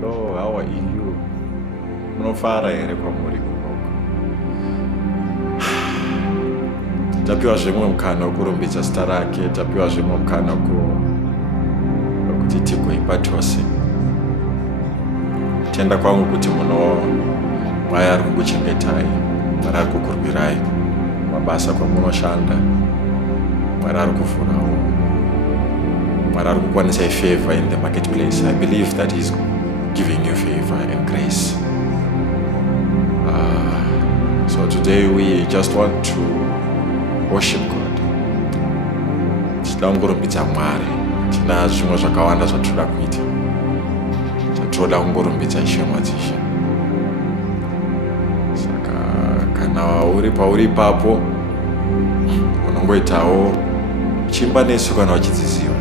Hello, how are you? Munofara here kwamuri kunoko? Tapiwa zvimwe mukana wekurumbidza zita rake, tapiwa zvimwe mukana wekuti tigoimba tose. Tenda kwangu kuti Mwari ari kukuchengetai, Mwari ari kukurwirai mabasa kwamunoshanda, Mwari ari kuvhurawo, Mwari ari kukwanisai favor in the marketplace. I believe that he's giving you favor and grace. So today we just want to worship God. Tinoda kungorumbidza Mwari. Tina zvimwe zvakawanda zvatinoda kuita. Tinoda kungorumbidza Ishe mwadzishe. Saka kana uri pauri ipapo unongoitawo uchimba nesu kana uchidziziva.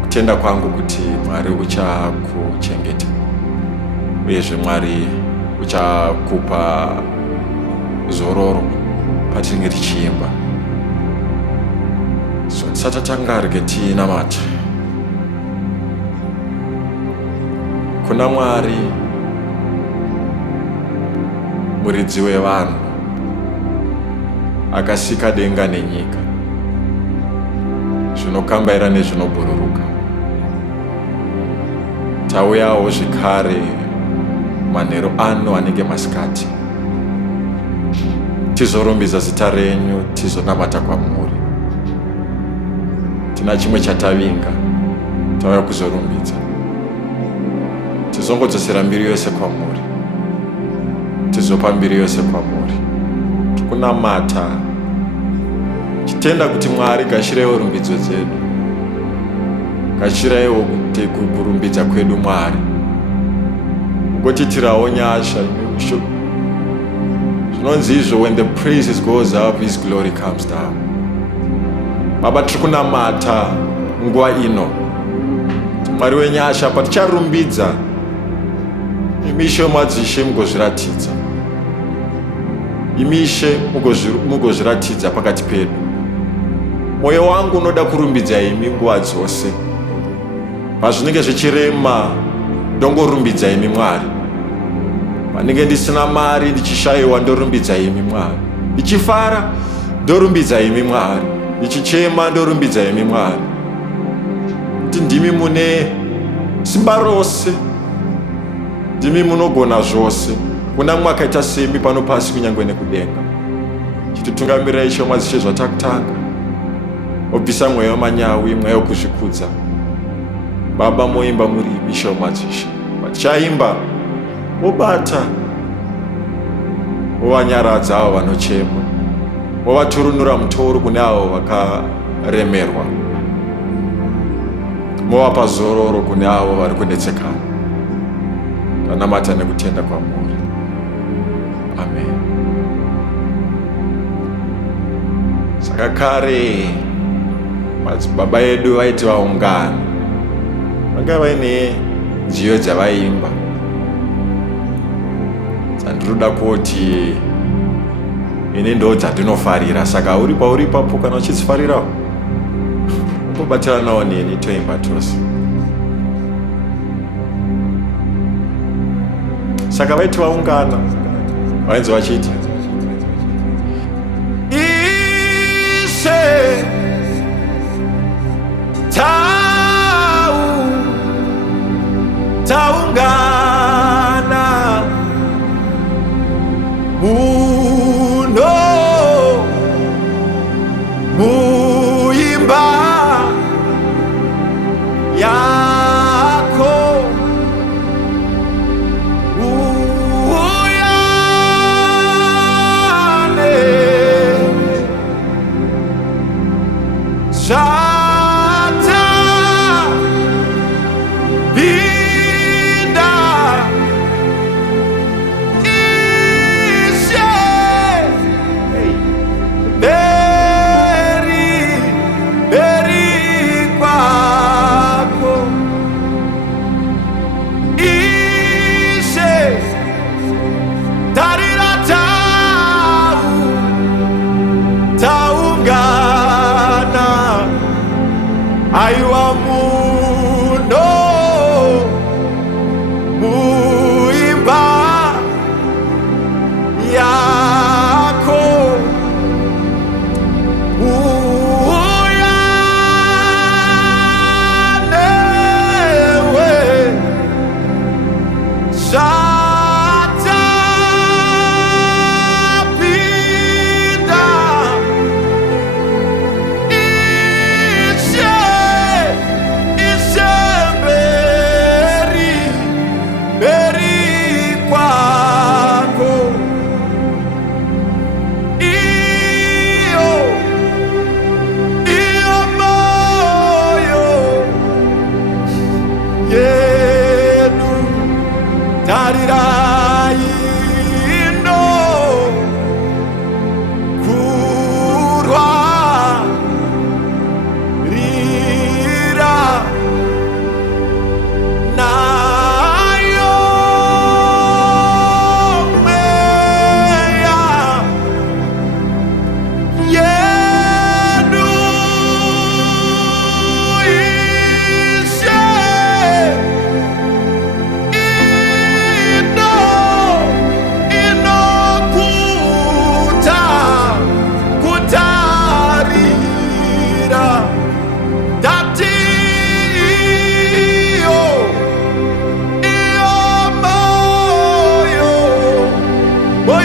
Kutenda kwangu kuti Mwari uchakuchengeta, uyezve Mwari uchakupa zororo patinenge tichiimba. So tisatanga rege tinamata. Kuna Mwari muridzi wevanhu, akasika denga nenyika, zvinokambaira nezvinobhururuka. Tauyawo zvikare manheru ano anenge masikati, tizorumbidza zita renyu, tizonamata kwamuri. Tina chimwe chatavinga, tauya kuzorumbidza. Tizongodzosera mbiri yose kwamuri, tizopa mbiri yose kwamuri. Tikunamata chitenda kuti Mwari gashiraiwo rumbidzo dzedu, gashiraiwo kurumbidza kwedu Mwari, ugotitirawo nyasha. Zvinonzi izvo, when the praises goes up, his glory comes down. Baba, tirikunamata nguva ino, Mwari wenyasha, paticharumbidza, imi Ishe mwadzishe mugozviratidza, imi Ishe mugozviratidza pakati pedu. Mwoyo wangu unoda kurumbidza imi nguva dzose. Pazvinenge zvichirema, ndongorumbidza imi Mwari. Panenge ndisina mari, ndichishayiwa, ndorumbidza imi Mwari. Ndichifara, ndorumbidza imi Mwari. Ndichichema, ndorumbidza imi Mwari. Kuti ndimi mune simba rose, ndimi munogona zvose. Kuna mumwe akaita semi pano pasi kunyange nekudenga. Chititungamirira Ishe mwadzishe zvatakutanga, obvisa mweya wamanyawi, mweya wekuzvikudza. Baba, moimba muri Ishe mwadzishe. Patichaimba, mobata, movanyaradza avo vanochema, movaturunura mutoro kune avo vakaremerwa, movapa zororo kune avo vari kudetsekana. Tanamata nekutenda kwamuri. Amen. Saka kare madzibaba edu vaiti vaungana, vanga vaine nziyo dzavaimba. Ndinoda kuti ini ndo dzandinofarira. Saka uri pauri ipapo kana uchidzifarirawo, ungobatiranawo neni toimba tose. Saka vaiti vaungana, vainzi vachiti, Ishe taungana muno muimba yako, uyane shata binda Ishe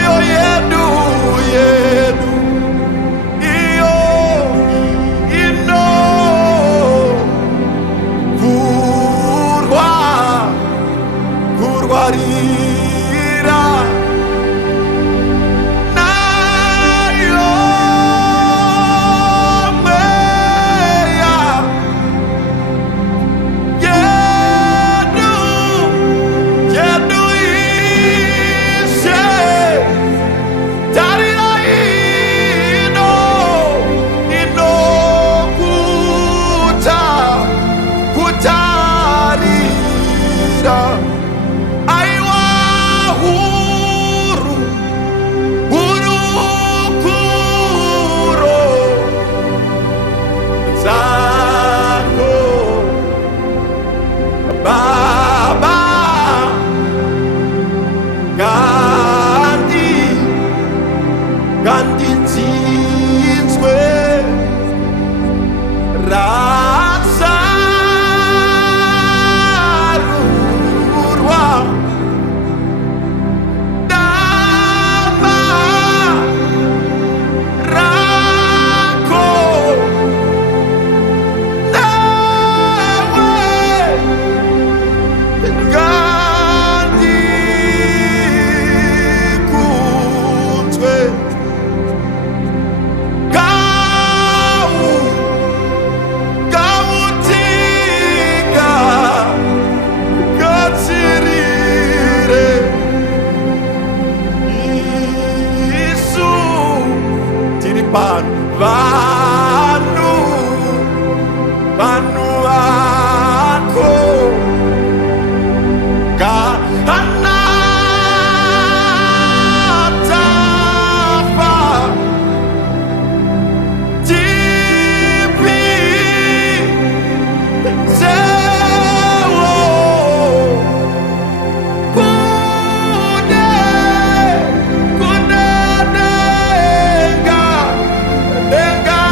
mioyo yedu iyo ino kurwarira nayo meya yedu ishe darira ino kutarira aiwa huru kuro zako Baba Gandhi nzinzwe razarurwa dama rako nawe Gandhi kunzwe gautika gatsirire Isu tiri pano vanhu vako anatafa tipi zewo kude denga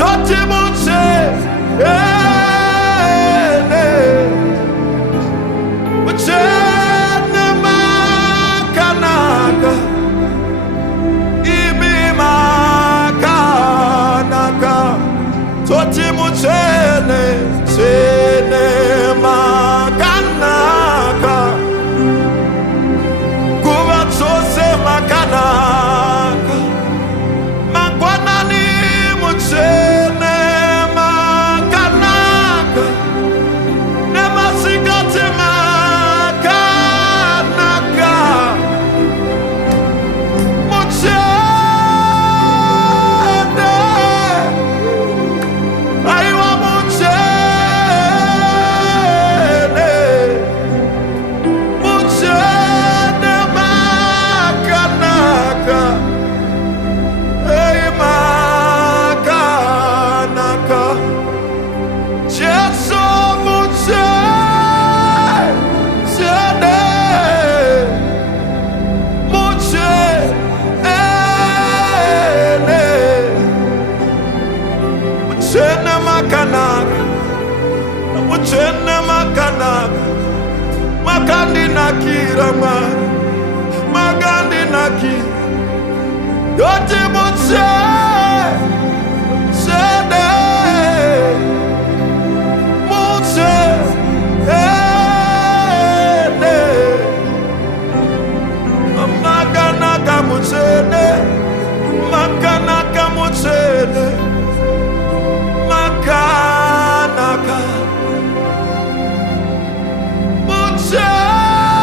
Touch him, toti mutsene tsene makanaka kuva dzose makanaka mangwanani mutsene makanaka nemasikati makanaka mutsene aiwa mutsene mutsene makanaka ei makanaka Jesu mutsene mutsene makanaka mutsene makanaka makandinakira Mwari makandinakira yoti mutsene mutsene makanaka mutsene makanaka mutsene makanaka mutsene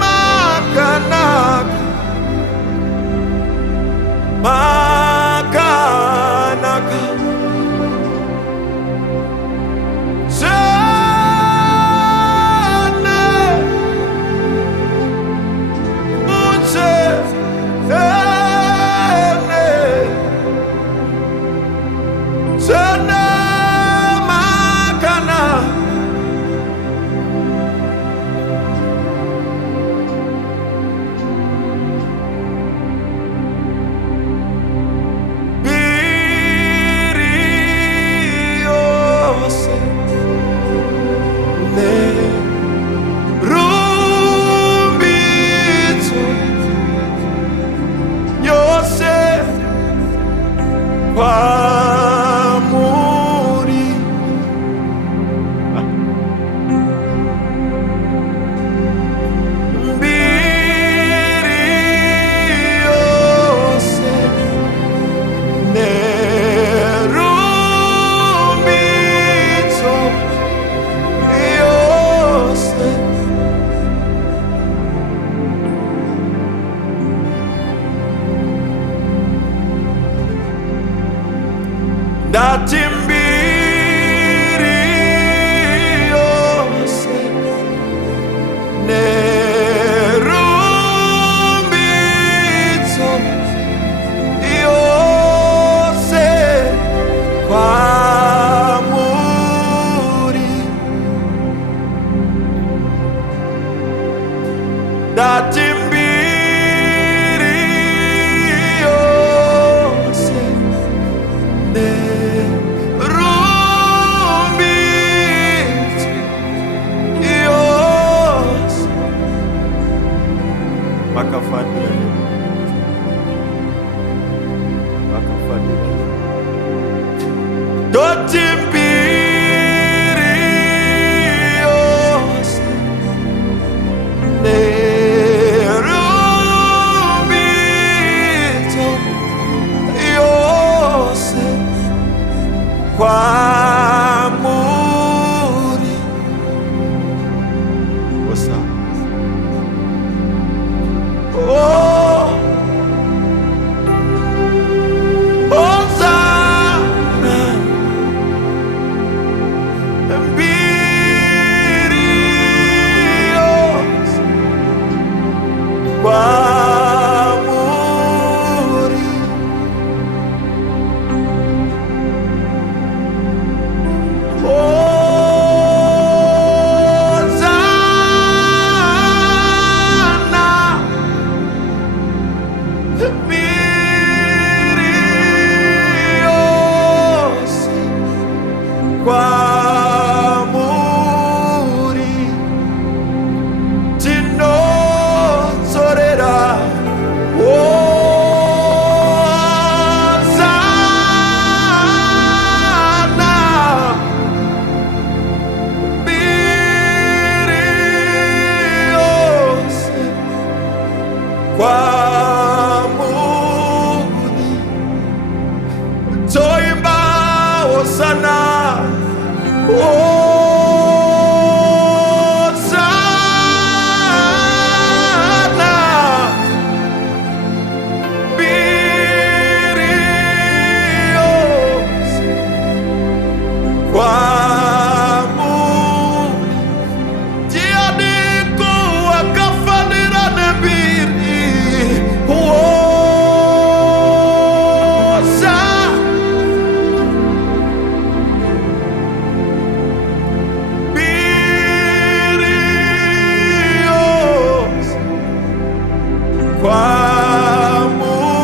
makanaka makanaka vakafanira doti mbiri yose nerumbidzo yose kwamuri osa oh Hosanna mbiri yose kwamuri kwamuri tinodzorera Hosanna mbiri yose kwamuri toimba Hosanna Hosanna mbiri yose kwamuri tiandiko akafanira nembiri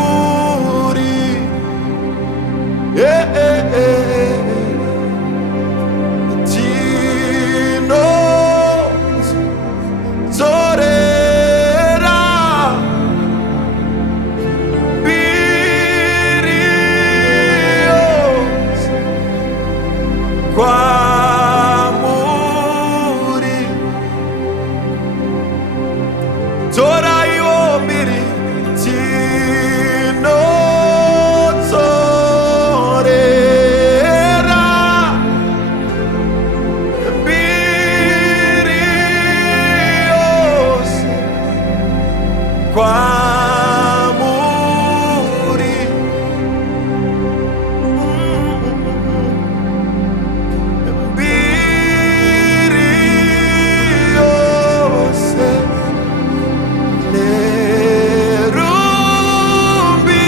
kwamuri tinodzorera mbiri yose kwamuri toraiwo mbiri tinodzorera mbiri yose kwamuri mbiri yose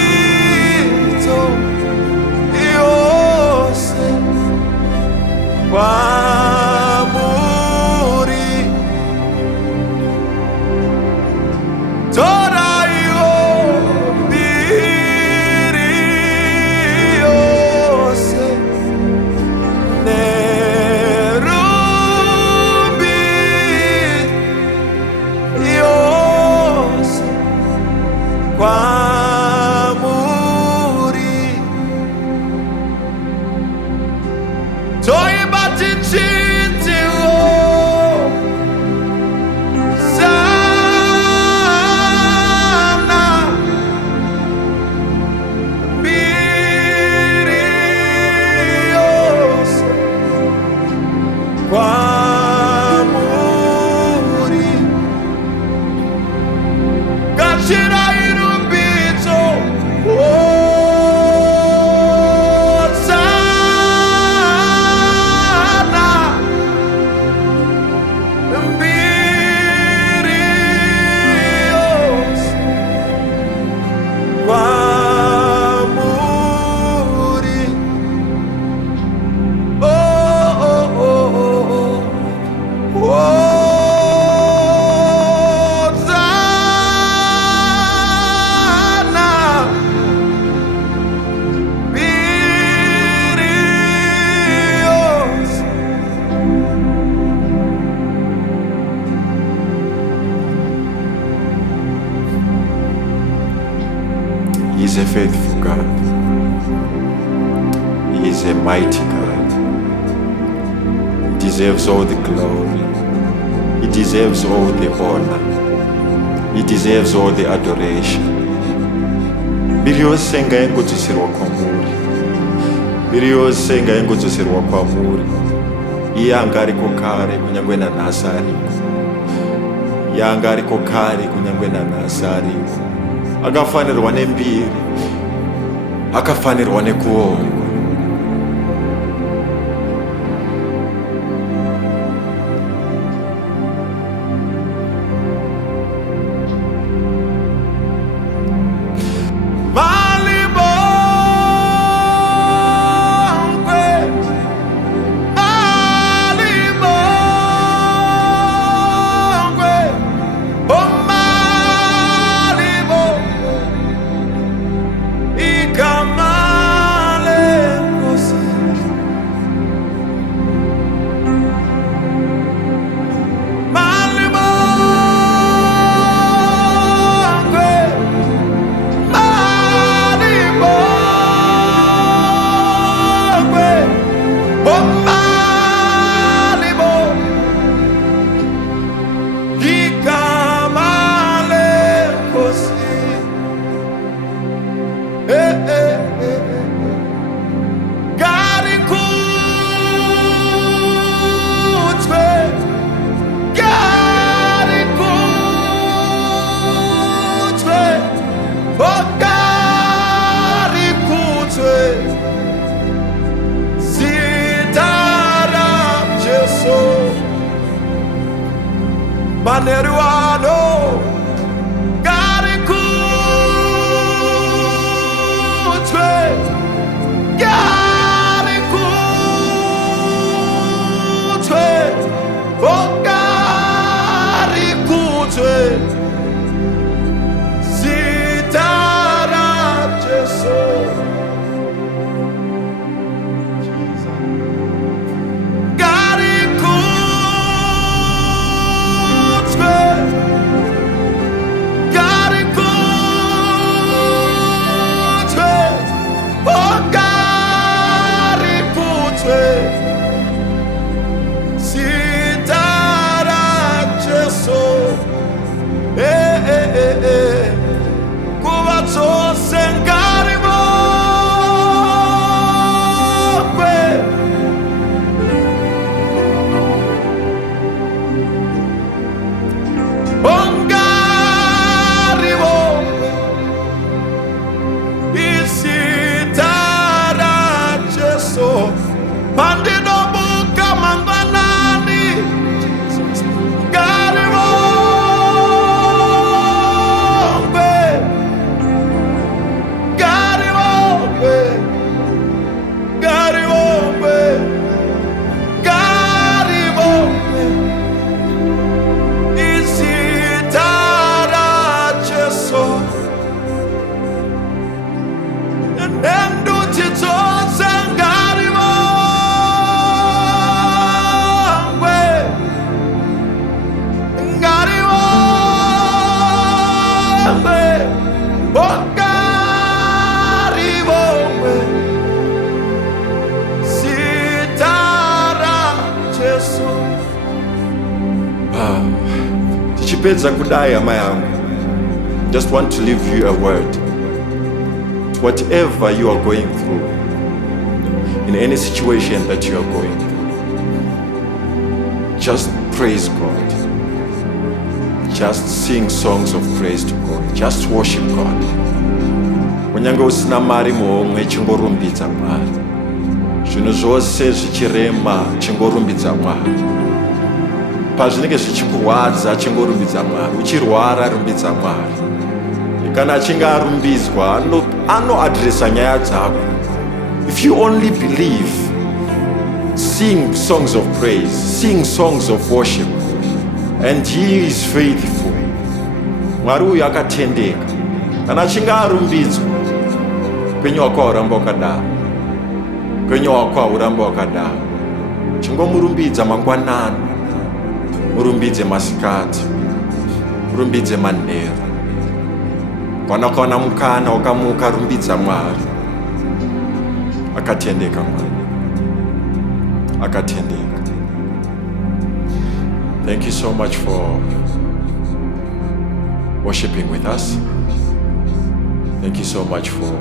nerumbidzo yose kwamuri toraiwo mbiri yose nerumbidzo yose kwamuri toimba tichitiwo Hosanna mbiri yose kwamuri gachira irumbi is a faithful God. He is a mighty God. He deserves all the glory. He deserves all the honor. He deserves all the adoration. Mbiri yose ngayengodzoserwa kwamuri. Mbiri yose ngayengodzoserwa kwamuri. Iye anga ariko kare kunyangwe nanhasi ariko. Iye anga ariko kare kunyangwe nanhasi ariko. Akafanirwa nembiri. Akafanirwa nekuongwa. Maneruano Garikutwe Garikutwe Oh Garikutwe Sitara Jesu Tichipedza kudai hama yangu, just want to leave you a word. Whatever you are going through, in any situation that you are going through, just praise God. Just sing songs of praise to God. Just worship God. Kunyange usina mari muhomwe chingorumbidza Mwari. Zvinhu zvose zvichirema chingorumbidza Mwari. Pazvinenge zvichikurwadza chingorumbidza Mwari. Uchirwara rumbidza Mwari. Kana achinge arumbidzwa anoadresa nyaya dzako. If you only believe, sing songs of praise, sing songs of worship, and He is faithful. Mwari uyu akatendeka. Kana achinge arumbidzwa, upenyu hwako huramba wakadaro. Upenyu hwako huramba wakadaro. Chingomurumbidza mangwanani, murumbidze masikati, murumbidze manheru. kana ukaona mukana ukamuka rumbidza Mwari. Akatendeka Mwari, akatendeka. Thank you so much for worshiping with us. Thank you so much for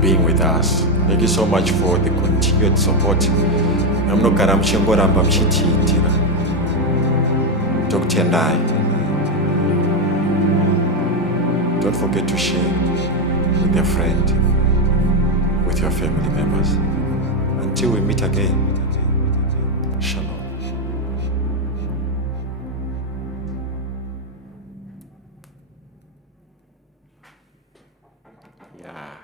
being with us. Thank you so much for the continued support. Namunogara muchingoramba muchitiitira. Tokutendai. Don't forget to share with a friend, with your family members. Until we meet again, Shalom. Yeah.